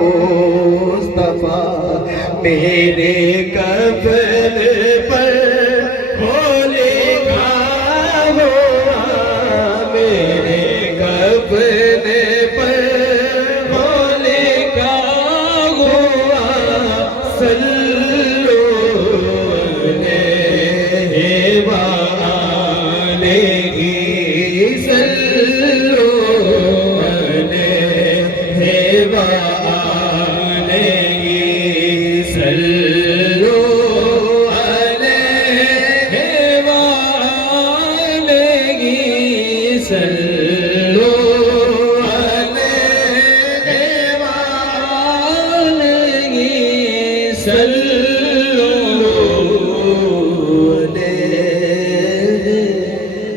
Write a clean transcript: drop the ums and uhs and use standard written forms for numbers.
مصطفیٰ میرے کفن پر ہو لکھا ہوا، میرے کفن پر ہو لکھا ہوا، صلو علیہ وآلہ، صلو علیہ وآلہ، صلو علیہ وآلہ، صلو علیہ وآلہ، صلو